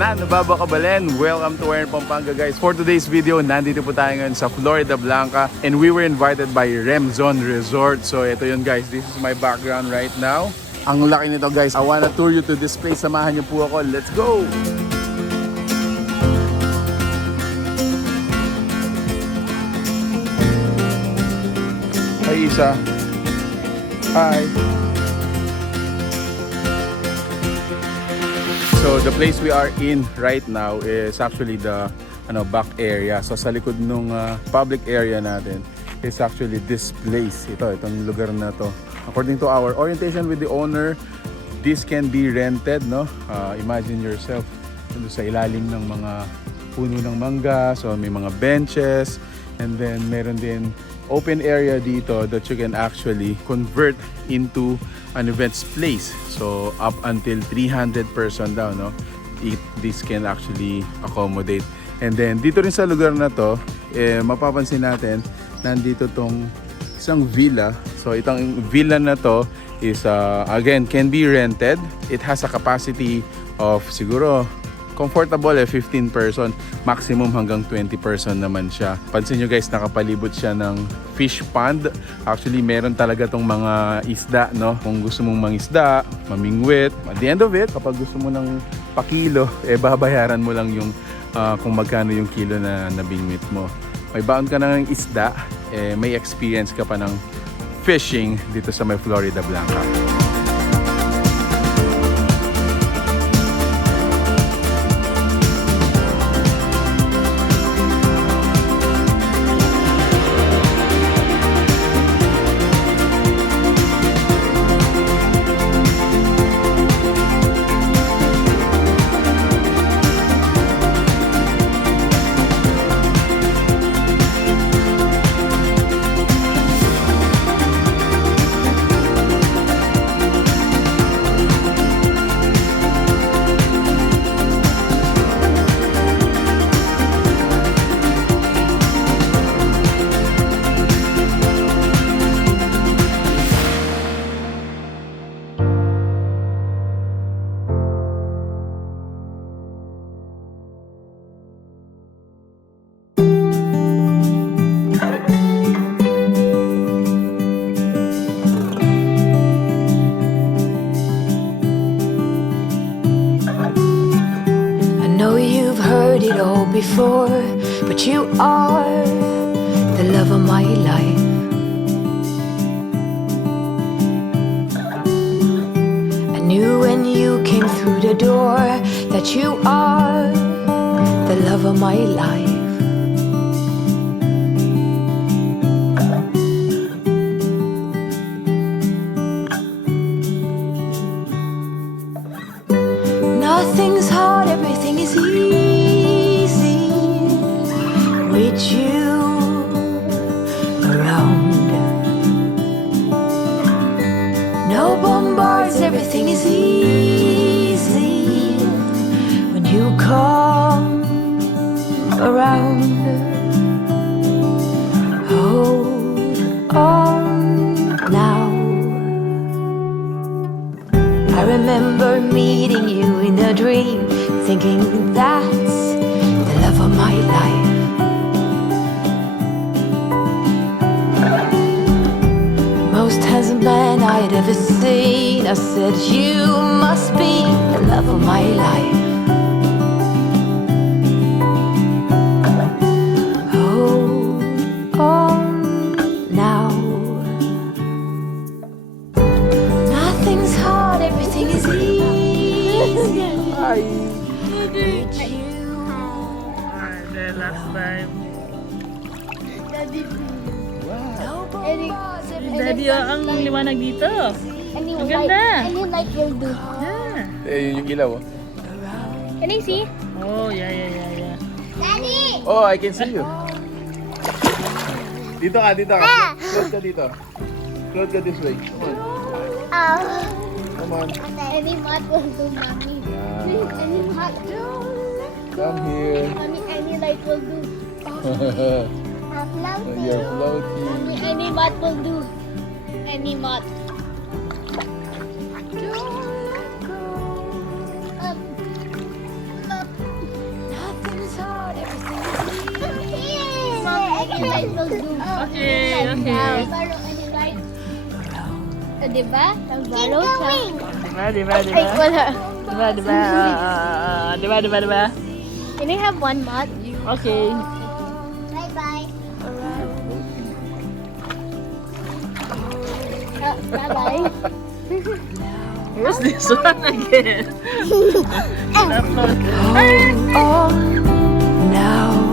Nababakabalen, welcome to Waterpark Pampanga guys. For today's video, nandito po tayo ngayon sa Floridablanca and we were invited by REMZON'S Resort. So ito yun guys, this is my background right now. Ang laki nito guys. I wanna tour you to this place. Samahan niyo po ako. Let's go! Hi Isa. Hi. So the place we are in right now is actually the back area. So sa likod nung public area natin is actually this place. Itong lugar na to. According to our orientation with the owner, this can be rented, no? Imagine yourself sa ilalim ng mga puno ng mangga. So may mga benches and then meron din open area dito that you can actually convert into an events place. So up until 300 person daw, no? This can actually accommodate. And then dito rin sa lugar na to, mapapansin natin nandito tong isang villa. So itong villa na to is again can be rented. It has a capacity of siguro comfortable 15 person, maximum hanggang 20 person naman siya. Pansin nyo guys, nakapalibot siya ng fish pond. Actually, meron talaga tong mga isda, no? Kung gusto mong mangisda, mamingwit. At the end of it, kapag gusto mo ng pakilo, babayaran mo lang yung kung magkano yung kilo na nabingwit mo. May baon ka ng isda, may experience ka pa ng fishing dito sa may Floridablanca. Before, but you are the love of my life. I knew when you came through the door that you are the love of my life. Nothing's hard, everything is easy with you around. No bombards, everything is easy when you come around. Hold on now. I remember meeting you in a dream, thinking that's the love of my life. Most handsome man I'd ever seen. I said, you must be the love of my life. Hold on now. Nothing's hard, everything is easy. With you around. time. Daddy, Daddy, ang liwanag dito. any Ang light, ganda. any light will do. Yeah. Yun yung ilaw. Oh. Can you see? Oh, yeah. Daddy! Oh, I can see you. Dito ka. Float ka dito. Float ka this way. Come on. Come on. Any light will do, mommy. Please, any light. Come here. Mommy, any light will do. You're floating. Mommy, any light will do. Any light. Nothing's hard, everything's easy. Mommy, any light will do. Okay. Any light. Diba? Keep going. Diba? Can I have one mod? Okay. Bye-bye. Bye-bye. Where's this one again? On now.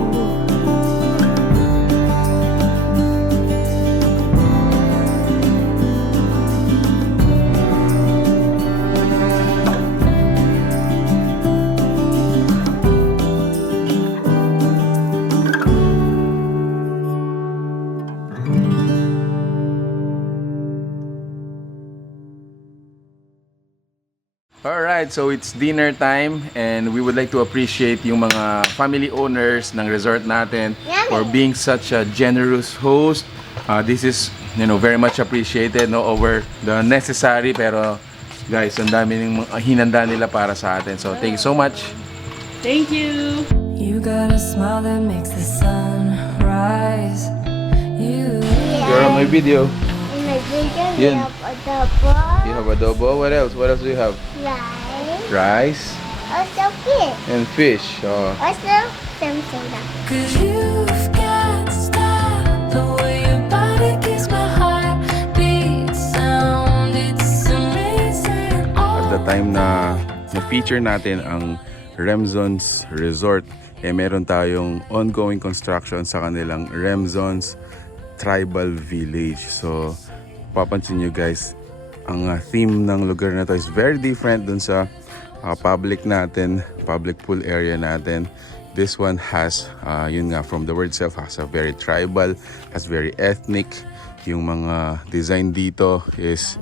Alright, so it's dinner time and we would like to appreciate yung mga family owners ng resort natin for being such a generous host. This is, very much appreciated, over the necessary, pero guys, ang dami ng hinanda nila para sa atin. So thank you so much. Thank you. You got a smile that makes the sun rise. You're on my video. In my vegan, we Yan. have adobo, You have adobo. What else? What else do you have? rice, Rice also fish, and fish. Oh. also some soda. Cause you've got style, the way your body keeps my heart beat sound, it's amazing. At the time na na-feature natin ang REMZO'N'S Resort, meron tayong ongoing construction sa kanilang REMZO'N'S Tribal Village. So, papansin nyo guys, ang theme ng lugar na to is very different dun sa public natin, public pool area natin. This one has, yun nga, from the word itself, has a very tribal, has very ethnic. Yung mga design dito is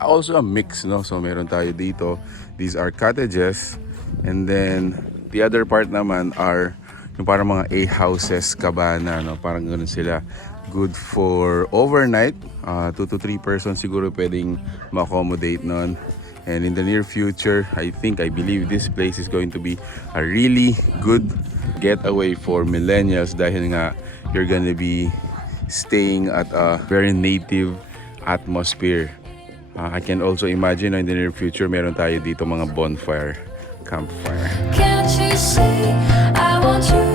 also a mix, no? So meron tayo dito, these are cottages, and then the other part naman are yung parang mga A-houses, cabana, no? Parang ganun sila. Good for overnight, 2 to 3 persons siguro pwedeng ma-accommodate nun. And in the near future, I believe this place is going to be a really good getaway for millennials dahil nga you're gonna be staying at a very native atmosphere. I can also imagine in the near future meron tayo dito mga bonfire, campfire. Can't you see I want you?